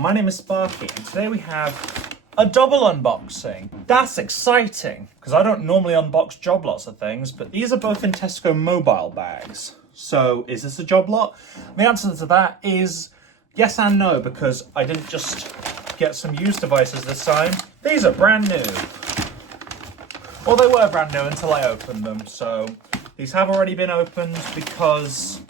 my name is Sparky, and today we have a double unboxing. That's exciting, because I don't normally unbox job lots of things, but these are both in Tesco mobile bags. So, is this a job lot? The answer to that is yes and no, because I didn't just get some used devices this time. These are brand new. Well, they were brand new until I opened them, so these have already been opened because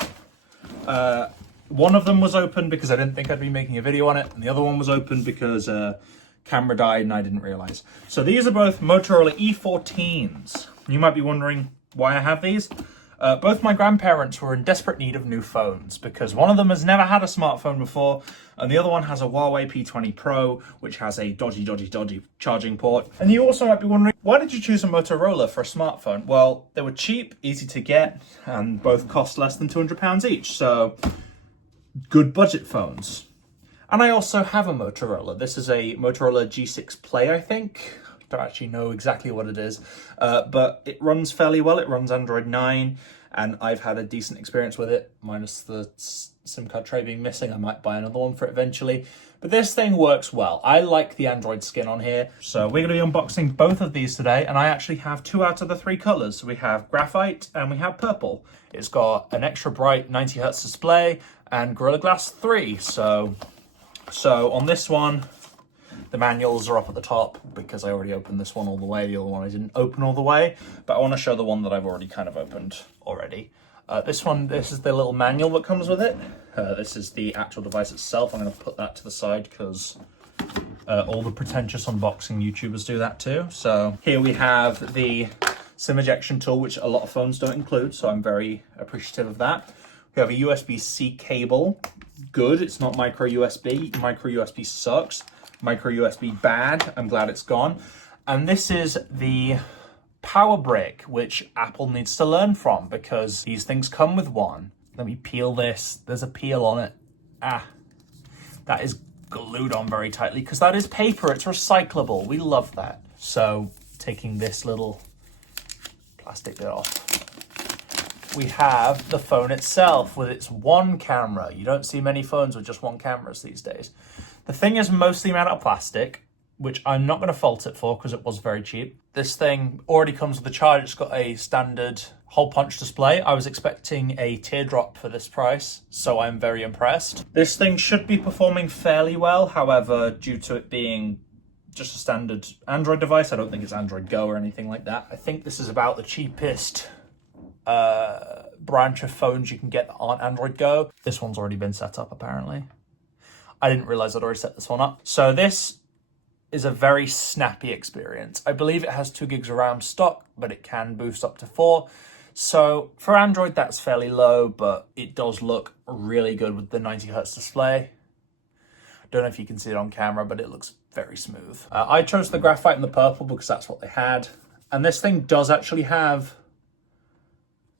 one of them was opened because I didn't think I'd be making a video on it, and the other one was opened because camera died and I didn't realize. So these are both Motorola E14s. You might be wondering why I have these. Both my grandparents were in desperate need of new phones because one of them has never had a smartphone before and the other one has a Huawei P20 Pro, which has a dodgy charging port. And you also might be wondering, why did you choose a Motorola for a smartphone? Well, they were cheap, easy to get, and both cost less than £200 each, so good budget phones. And I also have a Motorola. This is a Motorola G6 Play, I think. Don't actually know exactly what it is, but it runs fairly well. It runs Android 9, and I've had a decent experience with it, minus the SIM card tray being missing. I might buy another one for it eventually, but this thing works well. I like the Android skin on here. So we're going to be unboxing both of these today, and I actually have 2 out of the 3 colors. So we have graphite and we have purple. It's got an extra bright 90Hz display and Gorilla Glass 3. So on this one, the manuals are up at the top because I already opened this one all the way. The other one I didn't open all the way, but I want to show the one that I've already kind of opened already. This is the little manual that comes with it. This is the actual device itself. I'm going to put that to the side because all the pretentious unboxing YouTubers do that too. So here we have the SIM ejection tool, which a lot of phones don't include, so I'm very appreciative of that. We have a USB-C cable. Good, it's not micro USB. Micro USB sucks. Micro USB bad. I'm glad it's gone. And this is the power brick, which Apple needs to learn from because these things come with one. Let me peel this. There's a peel on it. That is glued on very tightly because that is paper. It's recyclable. We love that. So taking this little plastic bit off, we have the phone itself with its one camera. You don't see many phones with just one camera these days. The thing is mostly made out of plastic, which I'm not going to fault it for because it was very cheap. This thing already comes with a charge. It's got a standard hole punch display. I was expecting a teardrop for this price, so I'm very impressed. This thing should be performing fairly well. However, due to it being just a standard Android device, I don't think it's Android Go or anything like that. I think this is about the cheapest branch of phones you can get that aren't Android Go. This one's already been set up apparently. I didn't realize I'd already set this one up. So this is a very snappy experience. I believe it has 2 gigs of RAM stock, but it can boost up to 4. So for Android, that's fairly low, but it does look really good with the 90Hz display. Don't know if you can see it on camera, but it looks very smooth. I chose the graphite and the purple because that's what they had. And this thing does actually have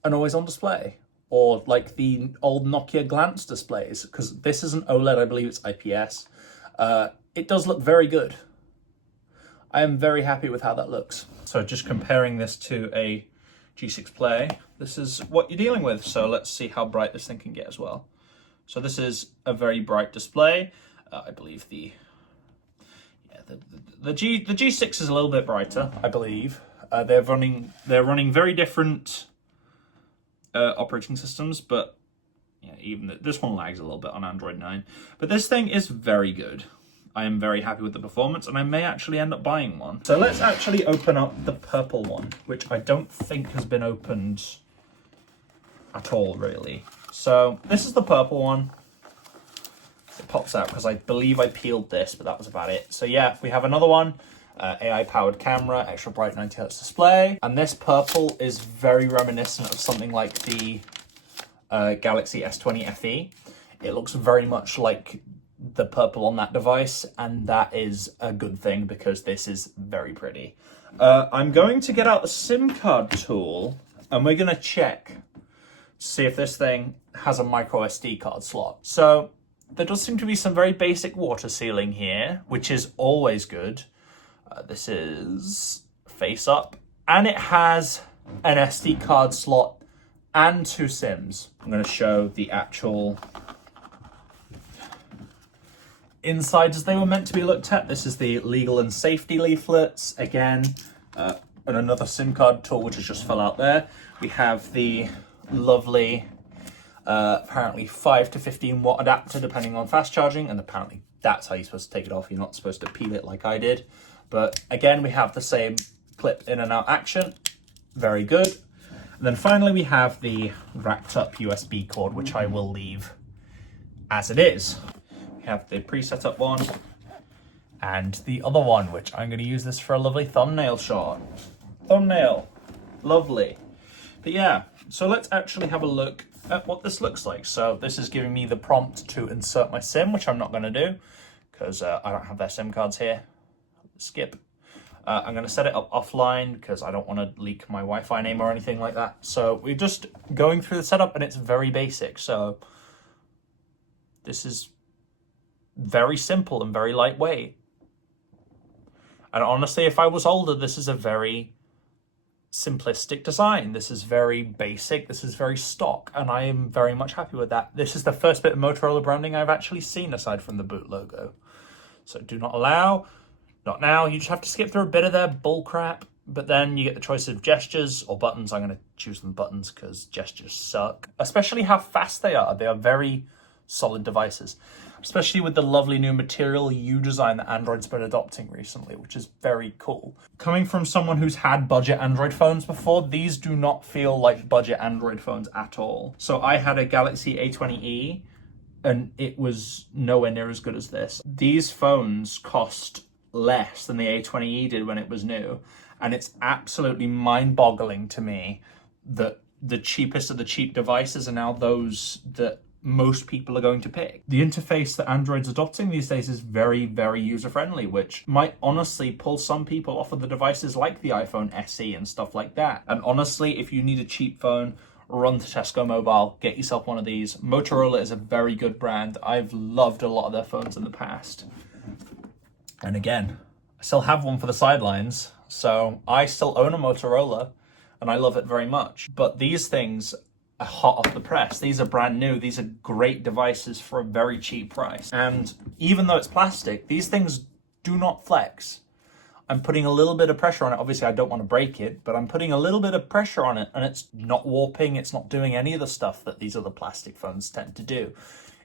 an always-on display, or like the old Nokia glance displays, because this isn't OLED, I believe it's IPS. It does look very good. I am very happy with how that looks. So just comparing this to a G6 Play, this is what you're dealing with. So let's see how bright this thing can get as well. So this is a very bright display. I believe the G6 is a little bit brighter, I believe. They're running very different operating systems, but yeah, even this one lags a little bit on Android 9. But this thing is very good. I am very happy with the performance, and I may actually end up buying one. So let's actually open up the purple one, which I don't think has been opened at all, really. So this is the purple one. It pops out because I believe I peeled this, but that was about it. So yeah, we have another one. AI-powered camera, extra bright 90Hz display. And this purple is very reminiscent of something like the Galaxy S20 FE. It looks very much like the purple on that device, and that is a good thing because this is very pretty. I'm going to get out the SIM card tool, and we're going to check to see if this thing has a micro SD card slot. So there does seem to be some very basic water sealing here, which is always good. This is face up, and it has an SD card slot and 2 SIMs. I'm going to show the actual inside as they were meant to be looked at. This is the legal and safety leaflets. Again, and another SIM card tool which has just fell out there. We have the lovely, apparently 5 to 15 watt adapter depending on fast charging, and apparently that's how you're supposed to take it off. You're not supposed to peel it like I did. But again, we have the same clip in and out action. Very good. And then finally we have the wrapped up USB cord, which I will leave as it is. We have the pre-set up one and the other one, which I'm going to use this for a lovely thumbnail shot. Thumbnail. Lovely. But yeah, so let's actually have a look at what this looks like. So this is giving me the prompt to insert my SIM, which I'm not going to do because I don't have their SIM cards here. Skip. I'm going to set it up offline because I don't want to leak my Wi-Fi name or anything like that. So we're just going through the setup and it's very basic. So this is very simple and very lightweight. And honestly, if I was older, this is a very simplistic design. This is very basic. This is very stock. And I am very much happy with that. This is the first bit of Motorola branding I've actually seen aside from the boot logo. So do not allow. Not now. You just have to skip through a bit of their bull crap, but then you get the choice of gestures or buttons. I'm going to choose them buttons because gestures suck. Especially how fast they are. They are very solid devices. Especially with the lovely new material U design that Android's been adopting recently, which is very cool. Coming from someone who's had budget Android phones before, these do not feel like budget Android phones at all. So I had a Galaxy A20e and it was nowhere near as good as this. These phones cost less than the A20e did when it was new, and it's absolutely mind-boggling to me that the cheapest of the cheap devices are now those that most people are going to pick. The interface that Android's adopting these days is very, very user-friendly, which might honestly pull some people off of the devices like the iPhone SE and stuff like that. And honestly, if you need a cheap phone, run to Tesco Mobile, get yourself one of these. Motorola is a very good brand. I've loved a lot of their phones in the past. And again, I still have one for the sidelines, so I still own a Motorola, and I love it very much. But these things are hot off the press. These are brand new. These are great devices for a very cheap price. And even though it's plastic, these things do not flex. I'm putting a little bit of pressure on it. Obviously, I don't want to break it, but I'm putting a little bit of pressure on it, and it's not warping. It's not doing any of the stuff that these other plastic phones tend to do.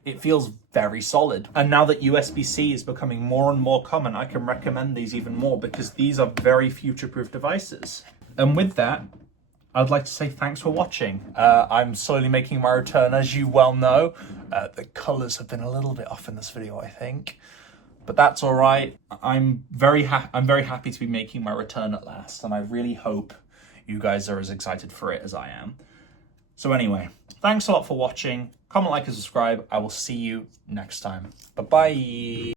It feels very solid. And now that USB-C is becoming more and more common, I can recommend these even more because these are very future-proof devices. And with that, I'd like to say thanks for watching. I'm slowly making my return, as you well know. The colors have been a little bit off in this video, I think. But that's all right. I'm very happy to be making my return at last, and I really hope you guys are as excited for it as I am. So anyway, thanks a lot for watching. Comment, like, and subscribe. I will see you next time. Bye-bye.